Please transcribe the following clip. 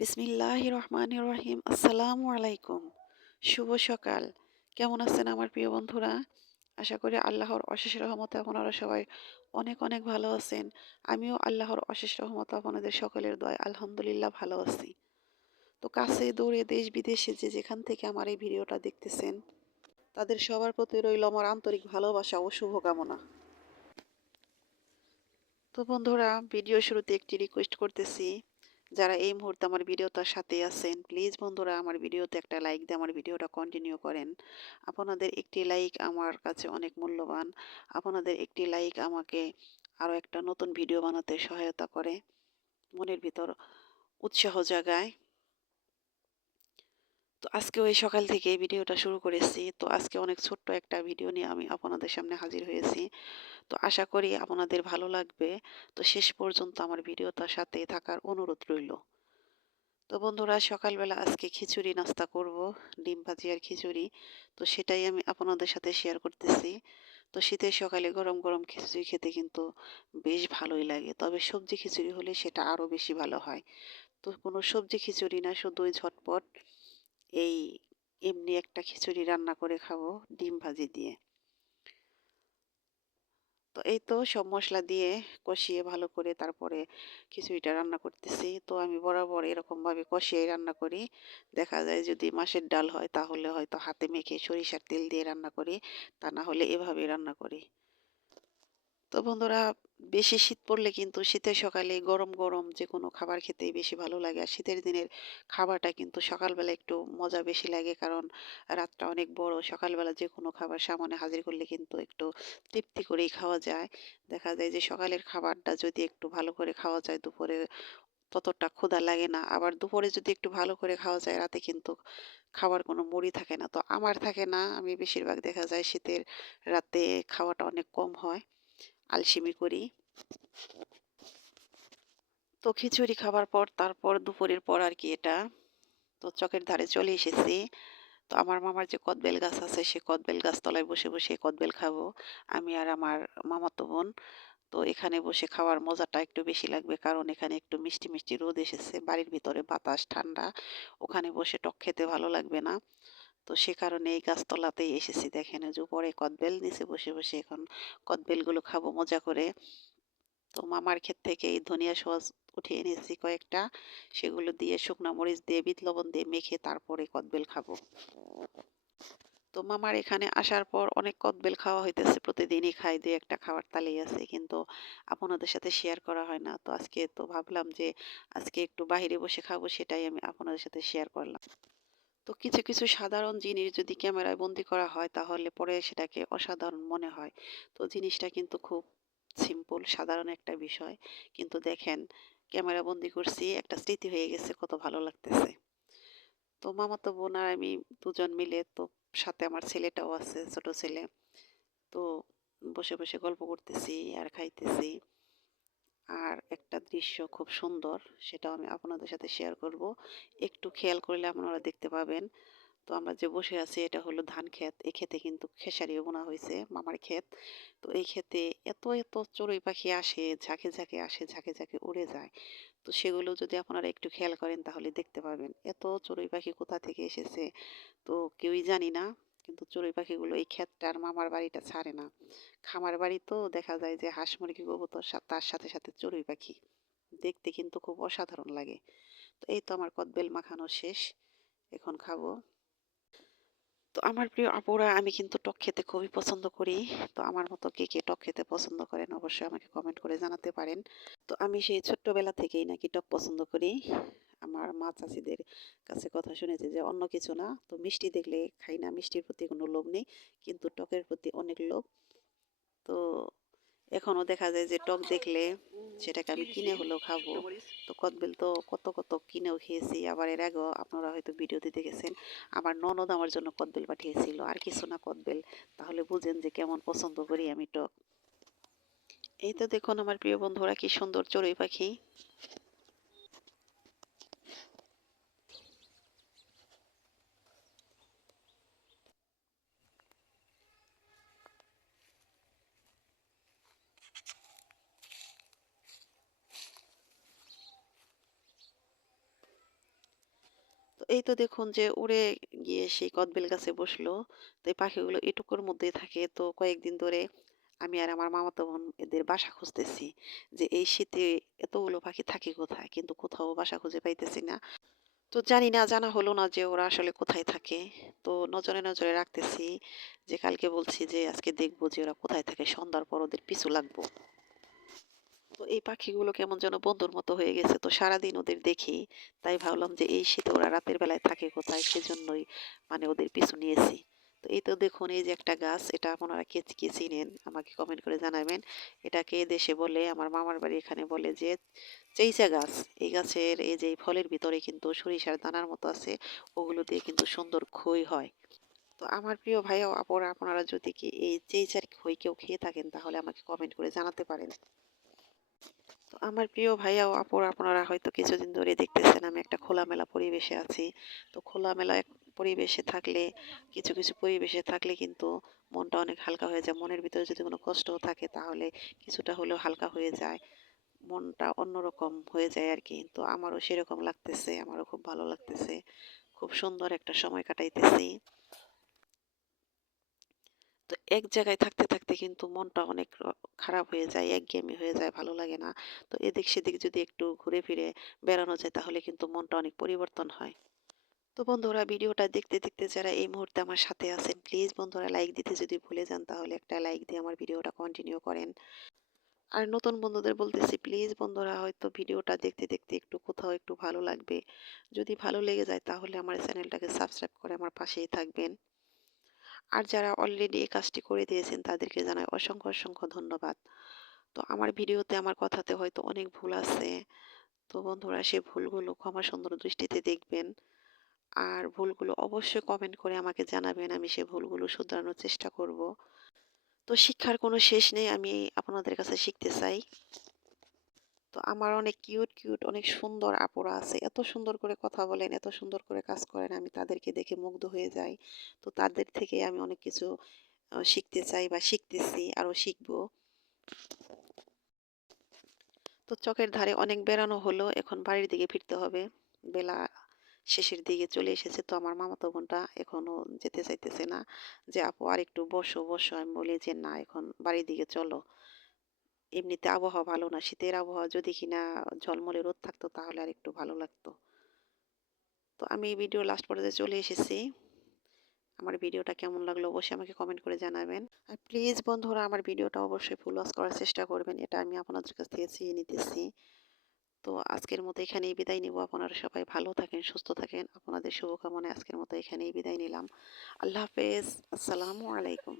বিসমিল্লাহির রহমানির রহিম। আসসালামু আলাইকুম। শুভ সকাল। কেমন আছেন আমার প্রিয় বন্ধুরা? আশা করি আল্লাহর অশেষ রহমতে আপনারা সবাই অনেক অনেক ভালো আছেন। আমিও আল্লাহর অশেষ রহমতে আপনাদের সকলের দয়ায় আলহামদুলিল্লাহ ভালো আছি। তো কাছে দূরে দেশ বিদেশে যে যেখান থেকে আমার এই ভিডিওটা দেখতেছেন, তাদের সবার প্রতি রইল আমার আন্তরিক ভালোবাসা ও শুভকামনা। তো বন্ধুরা, ভিডিও শুরুতে একটি রিকোয়েস্ট করতেছি, যারা এই মুহূর্তে আমার ভিডিওটার সাথে আছেন, প্লিজ বন্ধুরা আমার ভিডিওতে একটা লাইক দিয়ে আমার ভিডিওটা কন্টিনিউ করেন। আপনাদের একটি লাইক আমার কাছে অনেক মূল্যবান। আপনাদের একটি লাইক আমাকে আরও একটা নতুন ভিডিও বানাতে সহায়তা করে, মনের ভিতর উৎসাহ জাগায়। তো আজকে ওই সকাল থেকে এই ভিডিওটা শুরু করেছি। তো আজকে অনেক ছোট্ট একটা ভিডিও নিয়ে আমি আপনাদের সামনে হাজির হয়েছি। তো আশা করি আপনাদের ভালো লাগবে। তো শেষ পর্যন্ত আমার ভিডিওটার সাথে থাকার অনুরোধ রইল। তো বন্ধুরা, সকালবেলা আজকে খিচুড়ি নাস্তা করব, ডিম ভাজি আর খিচুড়ি। তো সেটাই আমি আপনাদের সাথে শেয়ার করতেছি। তো শীতের সকালে গরম গরম খিচুড়ি খেতে কিন্তু বেশ ভালোই লাগে, তবে সবজি খিচুড়ি হলে সেটা আরও বেশি ভালো হয়। তো কোনো সবজি খিচুড়ি না, শুধু ওই ঝটপট এই এমনি একটা খিচুড়ি রান্না করে খাবো ডিম ভাজি দিয়ে। তো এই তো সব মশলা দিয়ে কষিয়ে ভালো করে তারপরে খিচুড়িটা রান্না করতেছি। তো আমি বরাবর এরকমভাবে কষিয়ে রান্না করি। দেখা যায় যদি মাছের ডাল হয় তাহলে হয়তো হাতে মেখে সরিষার তেল দিয়ে রান্না করি, তা না হলে এভাবে রান্না করি। তো বন্ধুরা, বেশি শীত পড়লে কিন্তু শীতের সকালে গরম গরম যে কোনো খাবার খেতেই বেশি ভালো লাগে। আর শীতের দিনের খাবারটা কিন্তু সকালবেলা একটু মজা বেশি লাগে, কারণ রাতটা অনেক বড়। সকালবেলা যে কোনো খাবার সামনে হাজির করলে কিন্তু একটু তৃপ্তি করেই খাওয়া যায়। দেখা যায় যে সকালের খাবারটা যদি একটু ভালো করে খাওয়া যায়, দুপুরে ততটা ক্ষুধা লাগে না। আবার দুপুরে যদি একটু ভালো করে খাওয়া যায়, রাতে কিন্তু খাওয়ার কোনো মুড়ই থাকে না। তো আমার থাকে না, আমি বেশিরভাগ দেখা যায় শীতের রাতে খাওয়াটা অনেক কম হয়, আলসেমি করি। তো খিচুড়ি খাবার পর তারপর দুপুরের পর আর কি এটা, তো চকের ধারে চলে এসেছি। তো আমার মামার যে কদবেল গাছ আছে, সে কদবেল গাছ তলায় বসে বসে কদবেল খাবো আমি আর আমার মামাতো বোন। তো এখানে বসে খাওয়ার মজাটা একটু বেশি লাগবে, কারণ এখানে একটু মিষ্টি মিষ্টি রোদ এসেছে, বাড়ির ভিতরে বাতাস ঠান্ডা, ওখানে বসে টক খেতে ভালো লাগবে না। তো সে কারণে এই গাছতলাতেই এসেছি। দেখেন ওই যে উপরে কদবেল, নিচে বসে বসে এখন কদবেলগুলো খাবো মজা করে। তো মামার ক্ষেত থেকে এই ধনিয়া সস উঠিয়ে এনেছি কয়েকটা, সেগুলো দিয়ে শুকনো মরিচ দিয়ে বিট লবণ দিয়ে মেখে তারপরে কদবেল খাবো। তো মামার এখানে আসার পর অনেক কদবেল খাওয়া হইতেছে, প্রতিদিনই খাই, দুই একটা খাওয়ার তালেই আছে, কিন্তু আপনাদের সাথে শেয়ার করা হয় না। তো আজকে তো ভাবলাম যে আজকে একটু বাইরে বসে খাবো, সেটাই আমি আপনাদের সাথে শেয়ার করলাম। তো কিছু কিছু সাধারণ জিনিস যদি ক্যামেরায় বন্দি করা হয় তাহলে পরে সেটাকে অসাধারণ মনে হয়। তো জিনিসটা কিন্তু খুব সিম্পল সাধারণ একটা বিষয়, কিন্তু দেখেন ক্যামেরা বন্দি করছি, একটা স্মৃতি হয়ে গেছে, কত ভালো লাগতেছে। তো মামাতো বোন আর আমি দুজন মিলে, তো সাথে আমার ছেলেটাও আছে, ছোট ছেলে। তো বসে বসে গল্প করতেছি আর খাইতেছি। আর একটা দৃশ্য খুব সুন্দর, সেটাও আমি আপনাদের সাথে শেয়ার করব। একটু খেয়াল করলে আপনারা দেখতে পাবেন। তো আমরা যে বসে আছি এটা হলো ধান ক্ষেত। এই ক্ষেতে কিন্তু খেসারিও বোনা হয়েছে, মামার ক্ষেত। তো এই ক্ষেতে এত এত চড়ুই পাখি আসে, ঝাঁকে ঝাঁকে আসে, ঝাঁকে ঝাঁকে উড়ে যায়। তো সেগুলো যদি আপনারা একটু খেয়াল করেন তাহলে দেখতে পাবেন এত চড়ুই পাখি কোথা থেকে এসেছে, তো কেউই জানি না। কিন্তু চড়ুই পাখিগুলো এই ক্ষেতটার মামার বাড়িটা ছাড়ে না। খামার বাড়ি তো দেখা যায় যে হাঁস মুরগি কবুতর তার সাথে সাথে চড়ুই পাখি, দেখতে কিন্তু খুব অসাধারণ লাগে। তো এই তো আমার কদবেল মাখানো শেষ, এখন খাবো। তো আমার প্রিয় আপুরা, আমি কিন্তু টক খেতে খুবই পছন্দ করি। তো আমার মতো কে কে টক খেতে পছন্দ করেন অবশ্যই আমাকে কমেন্ট করে জানাতে পারেন। তো আমি সেই ছোট্টবেলা থেকেই নাকি টক পছন্দ করি। আমার মা চাচিদের কাছে কথা শুনেছি যে অন্য কিছু না, তো মিষ্টি দেখলে খাই না, মিষ্টির প্রতি কোনো লোভ নেই, কিন্তু টকের প্রতি অনেক লোভ। তো এখনো দেখা যায় যে টক দেখলে সেটাকে আমি কিনে হলেও খাবো। তো কদবেল তো কত কত কিনেও খেয়েছি, আবার এর আগেও আপনারা হয়তো ভিডিওতে দেখেছেন আমার ননদ আমার জন্য কদবেল পাঠিয়েছিল, আর কিছু না কদবেল। তাহলে বুঝেন যে কেমন পছন্দ করি আমি টক। এই তো দেখুন আমার প্রিয় বন্ধুরা, কি সুন্দর চড়ুই পাখি। তো এই তো দেখুন যে উড়ে গিয়ে সেই কদবেল গাছে বসলো। তো এই পাখিগুলো এটুকুর মধ্যেই থাকে। তো কয়েকদিন ধরে আমি আর আমার মামাতো বোন এদের বাসা খুঁজতেছি যে এই শীতে এতগুলো পাখি থাকে কোথায়? কিন্তু কোথাও বাসা খুঁজে পাইতেছি না। তো জানি না, জানা হলো না যে ওরা আসলে কোথায় থাকে। তো নজরে, নজরে রাখতেছি যে কালকে বলছি যে আজকে দেখব যে ওরা কোথায় থাকে। সন্ধ্যার পর ওদের পিছু লাগবো। তো এই পাখিগুলো কেমন যেন বন্ধুর মতো হয়ে গেছে। তো সারাদিন ওদের দেখি। তাই ভাবলাম যে এই শীতে ওরা রাতের বেলায় থাকে কোথায়? সেজন্যই মানে ওদের পিছু নিয়েছি। তো এই তো দেখুন এই যে একটা গাছ, এটা আপনারা কে, কে চিনেন আমাকে কমেন্ট করে জানাবেন। এটাকে এ দেশে বলে, আমার মামার বাড়ি এখানে বলে যে চেইচা গাছ। এই গাছের এই যে এই ফলের ভিতরে কিন্তু সরিষার দানার মতো আছে। ওগুলো দিয়ে কিন্তু সুন্দর খই হয়। তো আমার প্রিয় ভাই ও আপুরা, আপনারা যদি কি এই চেইচার খই কেউ খেয়ে থাকেন তাহলে আমাকে কমেন্ট করে জানাতে পারেন। তো আমার প্রিয় ভাইয়া ও আপুরা, আপনারা হয়তো কিছুদিন ধরে দেখতেছেন আমি একটা খোলামেলা পরিবেশে আছি। তো খোলামেলা এক পরিবেশে থাকলে, কিছু, কিছু পরিবেশে থাকলে কিন্তু মনটা অনেক হালকা হয়ে যায়। মনের ভিতরে যদি কোনো কষ্টও থাকে তাহলে কিছুটা হলেও হালকা হয়ে যায়। মনটা অন্যরকম হয়ে যায় আরকি। তো আমারও সেরকম লাগতেছে, আমারও খুব ভালো লাগতেছে। খুব সুন্দর একটা সময় কাটাইতেছি। তো এক জায়গায় থাকতে, থাকতে কিন্তু মনটা অনেক খারাপ হয়ে যায়, একঘেয়েমি হয়ে যায়, ভালো লাগে না। তো এদিক সেদিক যদি একটু ঘুরে ফিরে বেড়ানো যায় তাহলে কিন্তু মনটা অনেক পরিবর্তন হয়। তো বন্ধুরা, ভিডিওটা দেখতে, দেখতে যারা এই মুহূর্তে আমার সাথে আছেন, প্লিজ বন্ধুরা লাইক দিতে যদি ভুলে যান তাহলে একটা লাইক দিয়ে আমার ভিডিওটা কন্টিনিউ করেন। আর নতুন বন্ধুদের বলতেছি, প্লিজ বন্ধুরা হয়তো ভিডিওটা দেখতে, দেখতে একটু কোথাও একটু ভালো লাগবে। যদি ভালো লেগে যায় তাহলে আমার চ্যানেলটাকে সাবস্ক্রাইব করে আমার পাশেই থাকবেন। আর যারা অলরেডি এই কাজটি করে দিয়েছেন তাদেরকে জানাই অসংখ্য, অসংখ্য ধন্যবাদ। তো আমার ভিডিওতে আমার কথাতে হয়তো অনেক ভুল আছে। তো বন্ধুরা সে ভুলগুলো ক্ষমা সুন্দর দৃষ্টিতে দেখবেন। আর ভুলগুলো অবশ্যই কমেন্ট করে আমাকে জানাবেন। আমি সে ভুলগুলো শুধরানোর চেষ্টা করব। তো শিক্ষার কোনো শেষ নেই। আমি আপনাদের কাছে শিখতে চাই। তো আমার অনেক কিউট, কিউট অনেক সুন্দর আপুরা আছে। এত সুন্দর করে কথা বলেন, এত সুন্দর করে কাজ করেন, আমি তাদেরকে দেখে মুগ্ধ হয়ে যাই। তো তাদের থেকে আমি অনেক কিছু শিখতে চাই বা শিখতেছি, আরো শিখবো। তো চকের ধারে অনেক বেড়ানো হলো। এখন বাড়ির দিকে ফিরতে হবে। বেলা শেষের দিকে চলে এসেছে। তো আমার মামাতো বোনটা এখনো যেতে চাইতেছে না। যে আপু আরেকটু বসো, বসো। আমি বলি যে না, এখন বাড়ির দিকে চলো। এমনিতে আবহাওয়া ভালো না। শীতের আবহাওয়া যদি কিনা ঝলমলে রোদ থাকতো তাহলে আরেকটু ভালো লাগতো। তো আমি এই ভিডিও লাস্ট পর্যায়ে চলে এসেছি। আমার ভিডিওটা কেমন লাগলো অবশ্যই আমাকে কমেন্ট করে জানাবেন। আর প্লিজ বন্ধুরা আমার ভিডিওটা অবশ্যই ফুল ওয়াচ করার চেষ্টা করবেন। এটা আমি আপনাদের কাছ থেকে চেয়ে নিতেছি। তো আজকের মতো এখানেই বিদায় নিব। আপনারা সবাই ভালো থাকেন, সুস্থ থাকেন। আপনাদের শুভকামনায় আজকের মতো এখানেই বিদায় নিলাম। আল্লাহ হাফেজ। আসসালামু আলাইকুম।